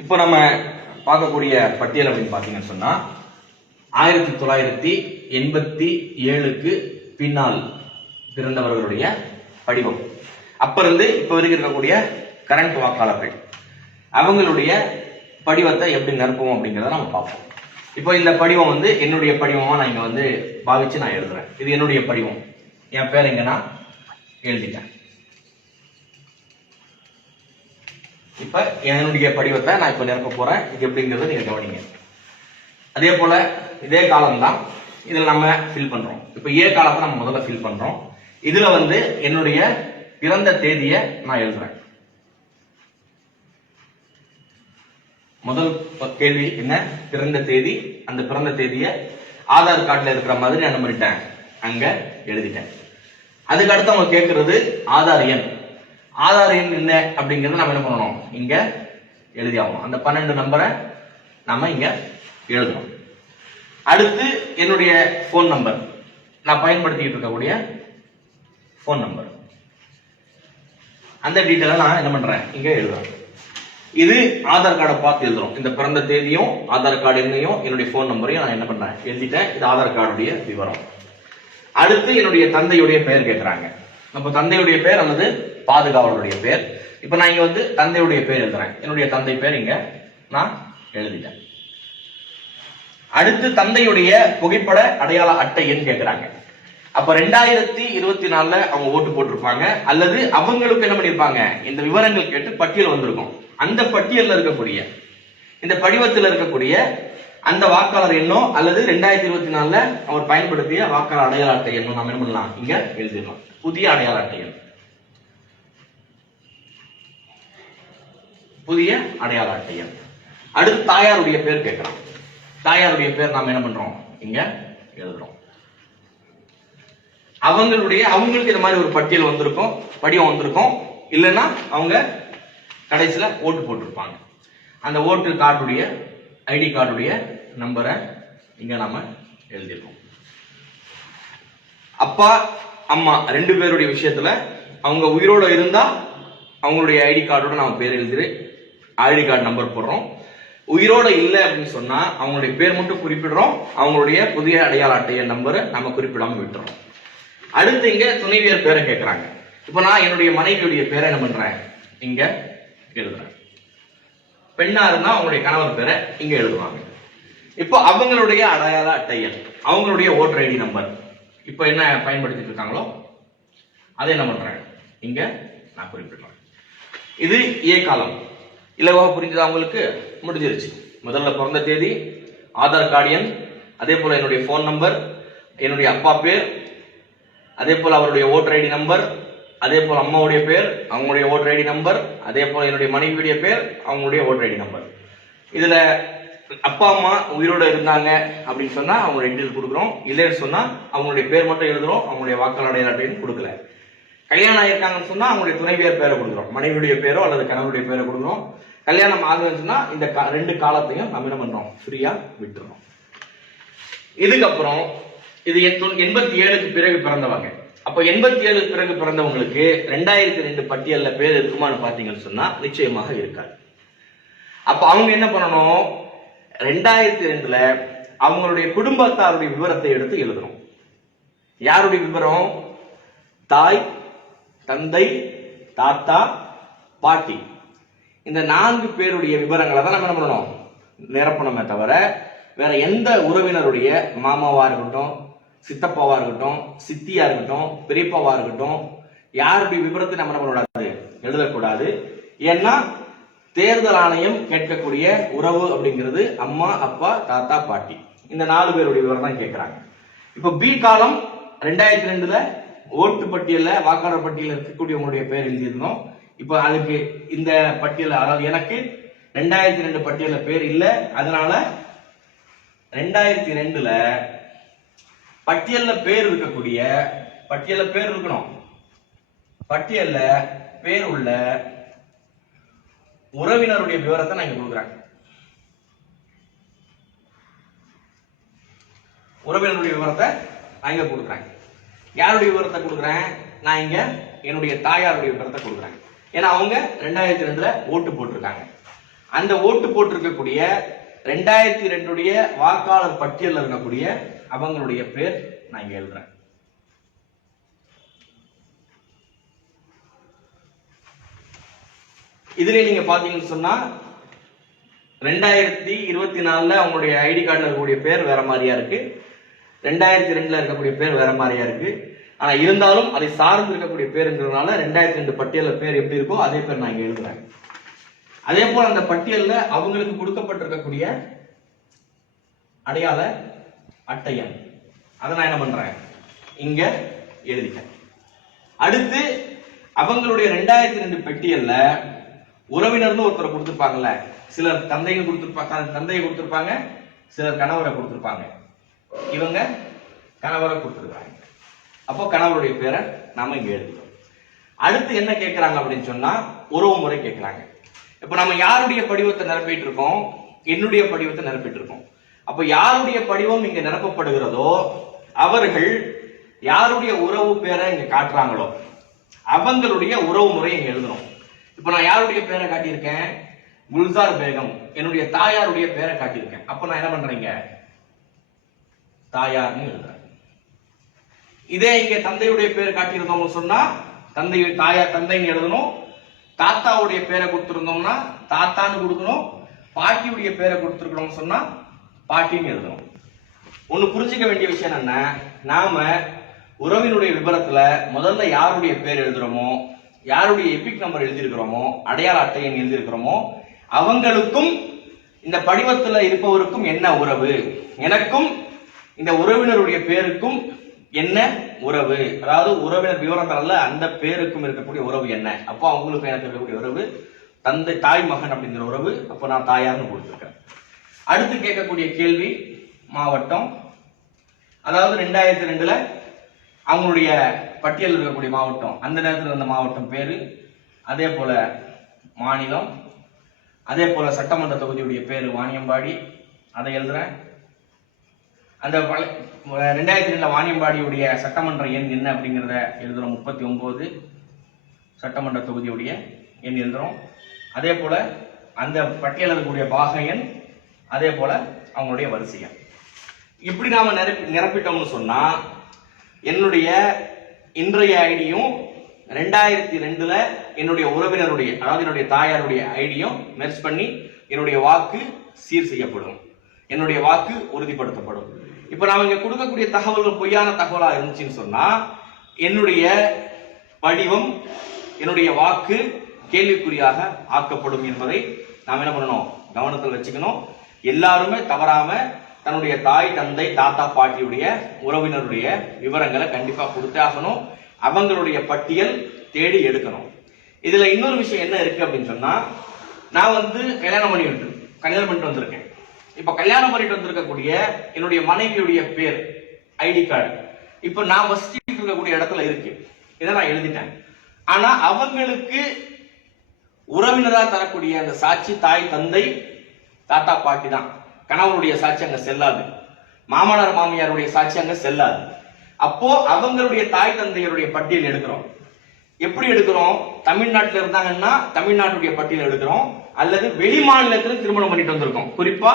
இப்போ நம்ம பார்க்கக்கூடிய பட்டியல் அப்படின்னு பாத்தீங்கன்னு சொன்னா 1987க்கு பின்னால் பிறந்தவர்களுடைய படிவம், அப்ப இருந்து இப்ப வரைக்கும் இருக்கக்கூடிய கரண்ட் வாக்காளர்கள் அவங்களுடைய படிவத்தை எப்படி நிரப்புவோம் அப்படிங்கிறத நம்ம பார்ப்போம். இப்போ இந்த படிவம் வந்து என்னுடைய படிவமா நான் இங்க வந்து பாவிச்சு நான் எழுதுறேன். இது என்னுடைய படிவம், என் பேர் இங்க நான் எழுதிட்டேன். இப்ப என்னுடைய படிவத்தை நான் இப்ப நிரப்ப போறேன். இது எப்படிங்கிறது நீங்க கவனிங்க. அதே போல இதே காலம் தான் இதுல நம்ம ஃபில் பண்றோம். இப்ப ஏ காலத்தை நம்ம முதல்ல ஃபில் பண்றோம். இதுல வந்து என்னுடைய பிறந்த தேதியை நான் எழுதுறேன். முதல் கேள்வி என்ன? பிறந்த தேதி. அந்த பிறந்த தேதியை ஆதார் கார்டுல இருக்கிற மாதிரி நான் என்ன பண்ணிட்டேன், அங்க எழுதிட்டேன். அதுக்கு அடுத்து அவங்க கேட்கறது ஆதார் எண். ஆதார் எண் என்ன அப்படிங்கறத நம்ம என்ன பண்ணணும், இங்க எழுதி ஆகணும். அந்த 12 நம்பரை நம்ம இங்க எழுதணும். அடுத்து என்னுடைய போன் நம்பர், நான் பயன்படுத்திட்டு இருக்கக்கூடிய போன் நம்பர், அந்த டீட்டெயிலை நான் என்ன பண்றேன், இங்க எழுதுறேன். இது ஆதார் கார்டை பார்த்து எழுதுறோம். இந்த பிறந்த தேதியும் ஆதார் கார்டு எண்ணையும் என்னுடைய போன் நம்பரையும் நான் என்ன பண்றேன், எழுதிட்டேன். இது ஆதார் கார்டுடைய விவரம். அடுத்து என்னுடைய தந்தையுடைய பெயர் கேட்கிறாங்க. அப்ப தந்தையுடைய பெயர் அல்லது பாதுகாவலருடைய பெயர். இப்ப நான் இங்க வந்து தந்தையுடைய பெயர் எழுதுறேன். என்னுடைய தந்தை பெயர் இங்க நான் எழுதிட்டேன். அடுத்து தந்தையுடைய புகைப்பட அடையாள அட்டை எண் கேட்கிறாங்க. அப்ப 2024 அவங்க ஓட்டு போட்டிருப்பாங்க, அல்லது அவங்களுக்கு என்ன பண்ணிருப்பாங்க, இந்த விவரங்கள் கேட்டு பட்டியல் வந்திருக்கும். அந்த பட்டியல்ல இருக்கக்கூடிய இந்த படிவத்தில் இருக்கக்கூடிய அந்த வாக்காளர் எண்ணோ அல்லது 2024 அவர் பயன்படுத்திய வாக்காளர் அடையாள அட்டை எண்ணோ நம்ம என்ன பண்ணலாம், இங்க எழுதிடலாம். புதிய அடையாள அட்டை எண், புதிய அடையாள அட்டை எண். அடுத்து தாயாருடைய பேர் கேட்கலாம். தாயாருடைய பேர் நாம என்ன பண்றோம், இங்க எழுதுறோம். அவங்களுக்கு இந்த மாதிரி ஒரு பட்டியல் வந்திருக்கும், படிவம் வந்திருக்கும். இல்லைன்னா அவங்க கடைசியில ஓட்டு போட்டிருப்பாங்க. அந்த ஓட்டு கார்டுடைய ஐடி கார்டுடைய நம்பரை இங்க நாம எழுதிருக்கோம். அப்பா அம்மா 2 பேருடைய விஷயத்துல அவங்க உயிரோட இருந்தா அவங்களுடைய ஐடி கார்டோட நம்ம பேர் எழுதி ஐடி கார்டு நம்பர் போடுறோம். உயிரோட இல்லை அப்படின்னு சொன்னா அவங்களுடைய பேர் மட்டும் குறிப்பிடுறோம், அவங்களுடைய புதிய அடையாள அட்டைய நம்பரை நம்ம குறிப்பிடாம விட்டுறோம். அடுத்து இங்க துணைவியர் பேரை கேட்கிறாங்க. இப்ப நான் என்னுடைய மனைவியுடைய பேரை என்ன பண்றேன், இங்க எழுதுறேன். பெண்ணா இருந்தா அவங்களுடைய கணவர் பேரை இங்க எழுதுவாங்க. இப்போ அவங்களுடைய அடையாள அட்டை எண், அவங்களுடைய ஓட்டர் ஐடி நம்பர் இப்ப என்ன பயன்படுத்திட்டு இருக்காங்களோ அதை என்ன பண்றேன், இங்க நான் குறிப்பிடுறேன். இது ஏ காலம். இலவாக புரிஞ்சது அவங்களுக்கு? முடிஞ்சிருச்சு. முதல்ல பிறந்த தேதி, ஆதார் கார்டு எண், அதே போல என்னுடைய போன் நம்பர், என்னுடைய அப்பா பேர், அதே போல அவருடைய ஓட்டர் ஐடி நம்பர், அதே போல அம்மாவுடைய பேர், அவங்களுடைய ஓட்டர் ஐடி நம்பர், அதே போல என்னுடைய மனைவியுடைய பேர், அவங்களுடைய ஓட்டர் ஐடி நம்பர். இதுல அப்பா அம்மா உயிரோட இருந்தாங்க அப்படின்னு சொன்னா அவங்களுடைய டீட்டெயில் கொடுக்குறோம். இல்லைன்னு சொன்னா அவங்களுடைய பேர் மட்டும் எழுதுறோம், அவங்களுடைய வாக்காளர் அடையாள அட்டைன்னு கொடுக்கல. கல்யாணம் ஆயிருக்காங்கன்னு சொன்னா அவங்களுடைய துணைவியர் பேரை கொடுக்குறோம், மனைவியுடைய பேரோ அல்லது கணவருடைய பேரை கொடுக்குறோம். கல்யாணம் ஆகுதுன்னு சொன்னா இந்த 2 காலத்தையும் நம்ம என்ன பண்றோம், ஃப்ரீயா விட்டுறோம். இதுக்கப்புறம் இது 87க்கு பிறகு பிறந்தவங்க. அப்ப 87க்கு பிறகு பிறந்தவங்களுக்கு 2002 பட்டியல்ல பேர் இருக்குமான்னு பாத்தீங்கன்னு சொன்னா நிச்சயமாக இருக்காது. அப்ப அவங்க என்ன பண்ணணும், 2002ல அவங்களுடைய குடும்பத்தாருடைய விவரத்தை எடுத்து எழுதணும். யாருடைய விவரம்? தாய், தந்தை, தாத்தா, பாட்டி, இந்த 4 பேருடைய விவரங்களை தான் நம்ம என்ன பண்ணணும், நிரப்பணுமே தவிர வேற எந்த உறவினருடைய மாமாவா இருக்கட்டும், சித்தப்பாவா இருக்கட்டும், சித்தியா இருக்கட்டும், பெரியப்பாவா இருக்கட்டும், யாருடைய விவரத்தை நம்ம என்ன பண்ணக்கூடாது, எழுதக்கூடாது. ஏன்னா தேர்தல் ஆணையம் கேட்கக்கூடிய உறவு அப்படிங்கிறது அம்மா, அப்பா, தாத்தா, பாட்டி, இந்த 4 பேருடைய விவரம் தான் கேட்கிறாங்க. இப்ப பி காலம் 2002ல ஓட்டு பட்டியல்ல வாக்காளர் பட்டியல இருக்கக்கூடிய உங்களுடைய பேர் எழுதியிருந்தோம். இப்ப அதுக்கு இந்த பட்டியல, அதாவது எனக்கு 2002 பட்டியல பேர் இல்ல, அதனால 2002ல பட்டியல்ல பேர் இருக்கக்கூடிய, பட்டியல்ல பேர் இருக்கணும், பட்டியல்ல பேர் உள்ள உறவினருடைய விவரத்தை நான் இங்க கொடுக்குறேன். உறவினருடைய விவரத்தை நான் இங்க கொடுக்குறேன். யாருடைய விவரத்தை கொடுக்குறேன், நான் இங்க என்னுடைய தாயாருடைய விவரத்தை கொடுக்குறேன். ஏன்னா அவங்க 2002ல ஓட்டு போட்டிருக்காங்க. அந்த ஓட்டு போட்டிருக்கக்கூடிய 2002 வாக்காளர் பட்டியலில் இருக்கக்கூடிய அவங்களுடைய பேர் நான் இங்க எழுதுறேன். இதுல நீங்க பாத்தீங்கன்னு சொன்னா 2024 அவங்களுடைய ஐடி கார்டுல இருக்கக்கூடிய பேர் வேற மாதிரியா இருக்கு, 2002 இருக்கக்கூடிய பேர் வேற மாதிரியா இருக்கு. ஆனா இருந்தாலும் அதை சார்ந்து இருக்கக்கூடிய பேருங்கிறதுனால 2002 பட்டியல பேர் எப்படி இருக்கோ அதே பேர் நான் இங்க எழுதுறேன். அதே போல அந்த பட்டியல்ல அவங்களுக்கு கொடுக்கப்பட்டிருக்கக்கூடிய அடையாள அட்டை எண் அதை நான் என்ன பண்றேன் இங்க எழுதிட்டேன். அடுத்து அவங்களுடைய 2002 பட்டியல்ல உறவினர்னு ஒருத்தர் கொடுத்திருப்பாங்கல்ல, சிலர் தந்தையை கொடுத்திருப்பாங்க, சிலர் கணவரை கொடுத்திருப்பாங்க. இவங்க கணவரை கொடுத்திருக்காங்க. அப்போ கணவருடைய பேரை நாம இங்க எழுதுறோம். அடுத்து என்ன கேட்கிறாங்க அப்படின்னு சொன்னா உறவு முறை கேட்கிறாங்க. இப்ப நம்ம யாருடைய படிவத்தை நிரப்பிட்டு இருக்கோம்? என்னுடைய படிவத்தை நிரப்பிட்டு இருக்கோம். அப்ப யாருடைய படிவம் இங்க நிரப்பப்படுகிறதோ அவர்கள் யாருடைய உறவு பேரை இங்க காட்டுறாங்களோ அவங்களுடைய உறவு முறை இங்க எழுதணும். இப்ப நான் யாருடைய பேரை காட்டியிருக்கேன்? குல்சார் பேகம், என்னுடைய தாயாருடைய பேரை காட்டியிருக்கேன். அப்ப நான் என்ன பண்றீங்க தாயார்னு எழுதுறேன். இதே இங்க தந்தையுடைய பேரை காட்டியிருந்தோம்னு சொன்னா தந்தைன்னு எழுதணும். தாத்தாவுடைய பேரை கொடுத்திருந்தோம்னா தாத்தான்னு கொடுக்கணும். பாட்டியுடைய பேரை கொடுத்திருக்கணும்னு சொன்னா பாட்டின்னு எழுதணும். ஒண்ணு புரிஞ்சுக்க வேண்டிய விஷயம் என்ன, நாம உறவினுடைய விபரத்துல முதல்ல யாருடைய பேர் எழுதுறோமோ, யாருடைய எபிக் நம்பர் எழுதியிருக்கிறோமோ, அடையாள அட்டை எண் எழுதியிருக்கிறோமோ அவங்களுக்கும் இந்த படிவத்துல இருப்பவருக்கும் என்ன உறவு, எனக்கும் இந்த உறவினருடைய பேருக்கும் என்ன உறவு, அதாவது உறவினர் விவரங்கள் அல்ல அந்த பேருக்கும் இருக்கக்கூடிய உறவு என்ன. அப்போ அவங்களுக்கு எனக்கு இருக்கக்கூடிய உறவு தந்தை தாய் மகன் அப்படிங்கிற உறவு. அப்போ நான் தாயார்னு கொடுத்துருக்கேன். அடுத்து கேட்கக்கூடிய கேள்வி மாவட்டம், அதாவது 2002 அவங்களுடைய பட்டியலில் இருக்கக்கூடிய மாவட்டம், அந்த நேரத்தில் இருந்த மாவட்டம் பேரு, அதே போல மாநிலம், அதே போல சட்டமன்ற தொகுதியுடைய பேரு வாணியம்பாடி, அதை எழுதுறேன். அந்த 2002 வாணியம்பாடியுடைய சட்டமன்ற எண் என்ன அப்படிங்கிறத எழுதுறோம். 39 சட்டமன்ற தொகுதியுடைய எண் எழுதுறோம். அதே போல அந்த பட்டியலில் இருக்கக்கூடிய பாக எண், அதே போல அவங்களுடைய வரிசை எண். இப்படி நாம நிரப்பிட்டோம்னு சொன்னா என்னுடைய இன்றைய ஐடியும் 2002 என்னுடைய உறவினருடைய, அதாவது என்னுடைய தாயாருடைய ஐடியும் மெர்ஜ் பண்ணி என்னுடைய வாக்கு சீர் செய்யப்படும், என்னுடைய வாக்கு உறுதிப்படுத்தப்படும். இப்ப நாம இங்க கொடுக்கக்கூடிய தகவல்கள் பொய்யான தகவலா இருந்துச்சுன்னு சொன்னா என்னுடைய படிவம், என்னுடைய வாக்கு கேள்விக்குறியாக ஆக்கப்படும் என்பதை நாம் என்ன பண்ணணும், கவனத்தில் வச்சுக்கணும். எல்லாருமே தவறாம தன்னுடைய தாய் தந்தை தாத்தா பாட்டியுடைய உறவினருடைய விவரங்களை கண்டிப்பா கொடுத்தாகணும். அவங்களுடைய பட்டியல் தேடி எடுக்கணும். இதுல இன்னொரு விஷயம் என்ன இருக்கு அப்படின்னு சொன்னா, நான் கல்யாணம் பண்ணிட்டு வந்திருக்கேன். இப்ப கல்யாணம் பண்ணிட்டு வந்திருக்கக்கூடிய என்னுடைய மனைவியுடைய பேர் ஐடி கார்டு இப்ப நான் வசிச்சுட்டு இருக்கக்கூடிய இடத்துல இருக்கு, இதை நான் எழுதிட்டேன். ஆனா அவங்களுக்கு உறவினரா தரக்கூடிய அந்த சாட்சி தாய் தந்தை தாத்தா பாட்டி தான். கணவனுடைய சாட்சி அங்க செல்லாது, மாமனார் மாமியாருடைய சாட்சி அங்க செல்லாது. அப்போ அவங்களுடைய தாய் தந்தையருடைய பட்டியல் எடுக்கிறோம். எப்படி எடுக்கிறோம்? தமிழ்நாட்டில் இருந்தாங்கன்னா தமிழ்நாட்டுடைய பட்டியல் எடுக்கிறோம், அல்லது வெளி மாநிலத்துல திருமணம் பண்ணிட்டு வந்திருக்கோம். குறிப்பா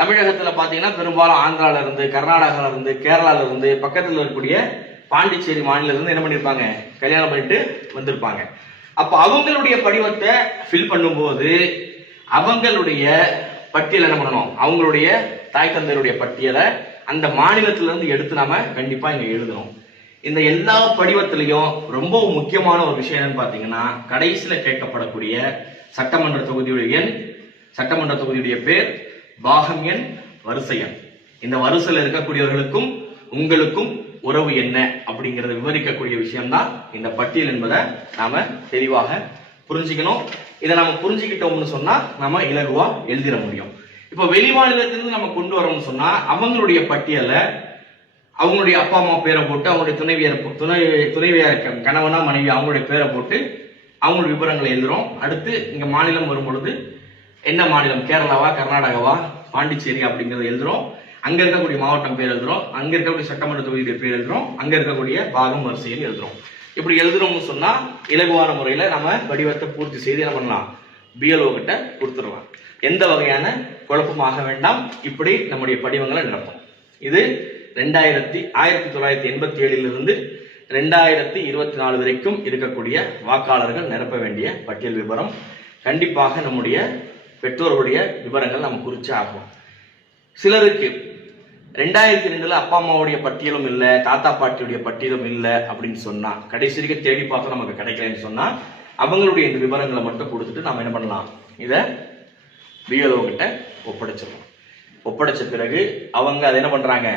தமிழகத்துல பாத்தீங்கன்னா பெரும்பாலும் ஆந்திரால இருந்து, கர்நாடகால இருந்து, கேரளால இருந்து, பக்கத்துல இருக்கக்கூடிய பாண்டிச்சேரி மாநில இருந்து என்ன பண்ணிருப்பாங்க, கல்யாணம் பண்ணிட்டு வந்திருப்பாங்க. அப்ப அவங்களுடைய படிவத்தை ஃபில் பண்ணும்போது அவங்களுடைய பட்டியலை என்ன பண்ணணும், அவங்களுடைய தாய் தந்தையருடைய பட்டியலை அந்த மாநிலத்திலிருந்து எடுத்து நாம கண்டிப்பா இங்க எழுதணும். இந்த எல்லா படிவத்திலையும் ரொம்ப முக்கியமான ஒரு விஷயம் என்னன்னு பாத்தீங்கன்னா, கடைசியில கேட்கப்படக்கூடிய சட்டமன்ற தொகுதியுடைய எண், சட்டமன்ற தொகுதியுடைய பேர், பாகம் எண், வரிசை எண். இந்த வரிசையில் இருக்கக்கூடியவர்களுக்கும் உங்களுக்கும் உறவு என்ன அப்படிங்கறத விவரிக்கக்கூடிய விஷயம்தான் இந்த பட்டியல் என்பதை நாம தெளிவாக புரிஞ்சுக்கணும். இதை நம்ம புரிஞ்சுக்கிட்டோம்னு சொன்னா நம்ம இலகுவா எழுதிட முடியும். இப்ப வெளி மாநிலத்திலிருந்து நம்ம கொண்டு வரோம்னு சொன்னா அவங்களுடைய பட்டியலை அவங்களுடைய அப்பா அம்மா பேரை போட்டு, அவங்களுடைய துணைவியார் கணவனா மனைவி அவங்களுடைய பேரை போட்டு அவங்களுடைய விவரங்களை எழுதுறோம். அடுத்து இங்க மாநிலம் வரும் பொழுது என்ன மாநிலம், கேரளாவா கர்நாடகாவா பாண்டிச்சேரி அப்படிங்கறத எழுதுறோம். அங்க இருக்கக்கூடிய மாவட்டம் பேர் எழுதுறோம், அங்க இருக்கக்கூடிய சட்டமன்ற தொகுதியுடைய பேர் எழுதுறோம், அங்க இருக்கக்கூடிய பாகம் வரிசையில் எழுதுறோம். இப்படி எழுதுறோம்னு சொன்னா இலகுவான முறையில நம்ம வடிவத்தை பூர்த்தி செய்து என்ன பண்ணலாம், பிஎல்ஓ கிட்ட கொடுத்துடலாம். எந்த வகையான குழப்பமாக வேண்டாம். இப்படி நம்முடைய படிவங்களை நிரப்பணும். இது 1987 2024 வரைக்கும் இருக்கக்கூடிய வாக்காளர்கள் நிரப்ப வேண்டிய பட்டியல் விவரம். கண்டிப்பாக நம்முடைய பெற்றோர்களுடைய விவரங்கள் நம்ம குறிச்சு ஆகும். சிலருக்கு 2002 அப்பா அம்மாவுடைய பட்டியலும் இல்லை, தாத்தா பாட்டியுடைய பட்டியலும் இல்லை அப்படின்னு சொன்னா, கடைசி வரைக்கும் தேடி பார்த்தோம் நமக்கு கிடைக்கலன்னு சொன்னா, அவங்களுடைய இந்த விவரங்களை மட்டும் கொடுத்துட்டு நம்ம என்ன பண்ணலாம், இதை பிஎல்ஓ கிட்ட ஒப்படைச்சிடலாம். ஒப்படைச்ச பிறகு அவங்க அதை என்ன பண்றாங்க,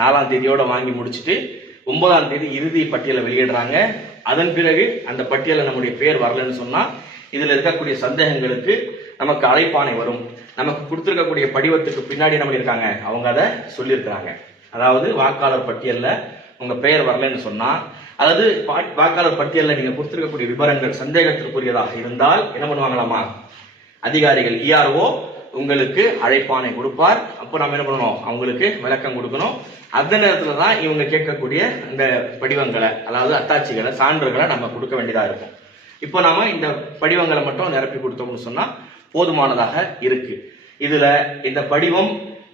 4ஆம் தேதியோட வாங்கி முடிச்சுட்டு 9ஆம் தேதி இறுதி பட்டியலை வெளியிடுறாங்க. அதன் பிறகு அந்த பட்டியலில் நம்முடைய பேர் வரலன்னு சொன்னா, இதுல இருக்கக்கூடிய சந்தேகங்களுக்கு நமக்கு அழைப்பானை வரும். நமக்கு கொடுத்திருக்கக்கூடிய படிவத்துக்கு பின்னாடி என்ன பண்ணியிருக்காங்க, அவங்க அதை சொல்லியிருக்கிறாங்க. அதாவது வாக்காளர் பட்டியல்ல உங்க பெயர் வரலன்னு சொன்னா, அதாவது வாக்காளர் பட்டியலில் நீங்க கொடுத்திருக்கக்கூடிய விவரங்கள் சந்தேகத்திற்குரியதாக இருந்தால் என்ன பண்ணுவாங்களாமா, அதிகாரிகள் இஆர்ஓ உங்களுக்கு அழைப்பானை கொடுப்பார். அப்போ நம்ம என்ன பண்ணணும், அவங்களுக்கு விளக்கம் கொடுக்கணும். அந்த நேரத்துல தான் இவங்க கேட்கக்கூடிய இந்த படிவங்களை, அதாவது அத்தாட்சிகளை, சான்றுகளை நம்ம கொடுக்க வேண்டியதா இருக்கும். இப்போ நாம இந்த படிவங்களை மட்டும் நிரப்பி கொடுத்தோம்னு சொன்னா போதுமானதாக இருக்கு. இதுல இந்த படிவம்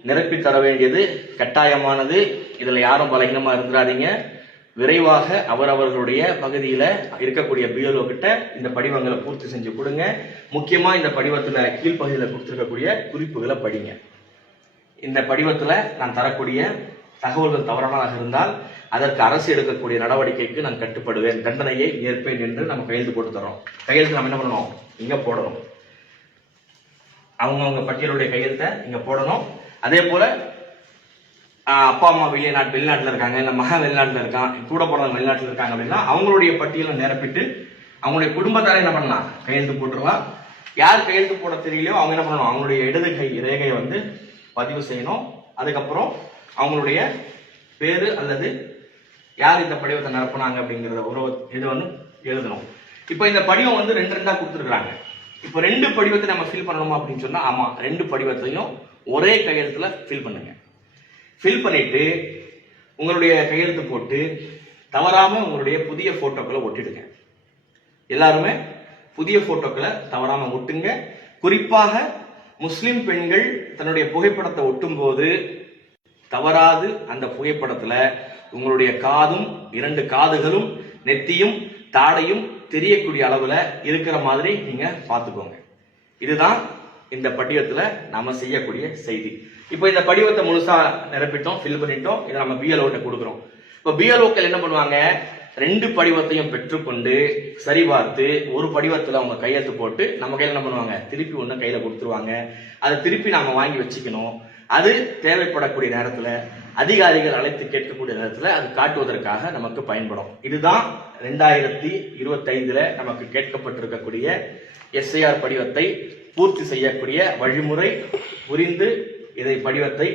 நிரப்பி தர வேண்டியது கட்டாயமானது. இதுல யாரும் பலகீனமா இருந்துடாதீங்க. விரைவாக அவரவர்களுடைய பகுதியில இருக்கக்கூடிய பிஎல்ஓ கிட்ட இந்த படிவங்களை பூர்த்தி செஞ்சு கொடுங்க. முக்கியமா இந்த படிவத்துல கீழ்ப்பகுதியில கொடுத்திருக்கக்கூடிய குறிப்புகளை படிங்க. இந்த படிவத்துல நான் தரக்கூடிய தகவல்கள் தவறானதாக இருந்தால் அதற்கு அரசு எடுக்கக்கூடிய நடவடிக்கைக்கு நான் கட்டுப்படுவேன், தண்டனையை ஏற்பேன் என்று நம்ம கையெழுத்து போட்டு தரோம். கையெழுத்து நம்ம என்ன பண்ணணும், இங்க போடணும். அவங்கவுங்க பட்டியலுடைய கையெழுத்தை இங்க போடணும். அதே போல அப்பா அம்மா வெளிநாட்டுல இருக்காங்க, இல்ல மகன் வெளிநாட்டுல இருக்கான், கூட போறவங்க வெளிநாட்டுல இருக்காங்க அப்படின்னா அவங்களுடைய பட்டியலை நிரப்பிட்டு அவங்களுடைய குடும்பத்தாரை என்ன பண்ணலாம், கையெழுத்து போட்டுருலாம். யார் கையெழுத்து போட தெரியலையோ அவங்க என்ன பண்ணணும், அவங்களுடைய இடது கை ரேகையை வந்து பதிவு செய்யணும். அதுக்கப்புறம் அவங்களுடைய பேரு அல்லது யார் இந்த படிவத்தை நிரப்புனாங்க அப்படிங்கிறத ஒரு இது வந்து எழுதணும். இப்போ இந்த படிவம் வந்து 2 கொடுத்துருக்காங்க. இப்போ 2 படிவத்தை நம்ம ஃபில் பண்ணணுமா அப்படின்னு சொன்னா, ஆமா, 2 படிவத்தையும் ஒரே கையெழுத்துல ஃபில் பண்ணுங்க. ஃபில் பண்ணிட்டு உங்களுடைய கையெழுத்து போட்டு தவறாம உங்களுடைய புதிய போட்டோக்களை ஒட்டிடுங்க. எல்லாருமே புதிய போட்டோக்களை தவறாம ஒட்டுங்க. குறிப்பாக முஸ்லிம் பெண்கள் தன்னுடைய புகைப்படத்தை ஒட்டும் போது தவறாது அந்த புகைப்படத்துல உங்களுடைய காதும் 2 காதுகளும் நெத்தியும் தாடையும் தெரியக்கூடிய அளவுல இருக்கிற மாதிரி நீங்க பார்த்துக்கோங்க. இதுதான் இந்த படிவத்துல நாம செய்யக்கூடிய செய்தி. இப்போ இந்த படிவத்தை முழுசா நிரப்பிட்டோம், ஃபில் பண்ணிட்டோம். இதை நம்ம பிஎல்ஓ கிட்ட கொடுக்குறோம். இப்போ பிஎல்ஓக்கள் என்ன பண்ணுவாங்க, 2 படிவத்தையும் பெற்றுக்கொண்டு சரிபார்த்து ஒரு படிவத்துல அவங்க கையெழுத்து போட்டு நம்ம கையில என்ன பண்ணுவாங்க, திருப்பி ஒண்ணு கையில கொடுத்துருவாங்க. அதை திருப்பி நாம வாங்கி வச்சுக்கணும். அது தேவைப்படக்கூடிய நேரத்துல, அதிகாரிகள் அழைத்து கேட்கக்கூடிய நேரத்துல அது காட்டுவதற்காக நமக்கு பயன்படும். இதுதான் 2025 நமக்கு கேட்கப்பட்டிருக்கக்கூடிய எஸ்ஐஆர் படிவத்தை பூர்த்தி செய்யக்கூடிய வழிமுறை. புரிந்து இதை படிவத்தை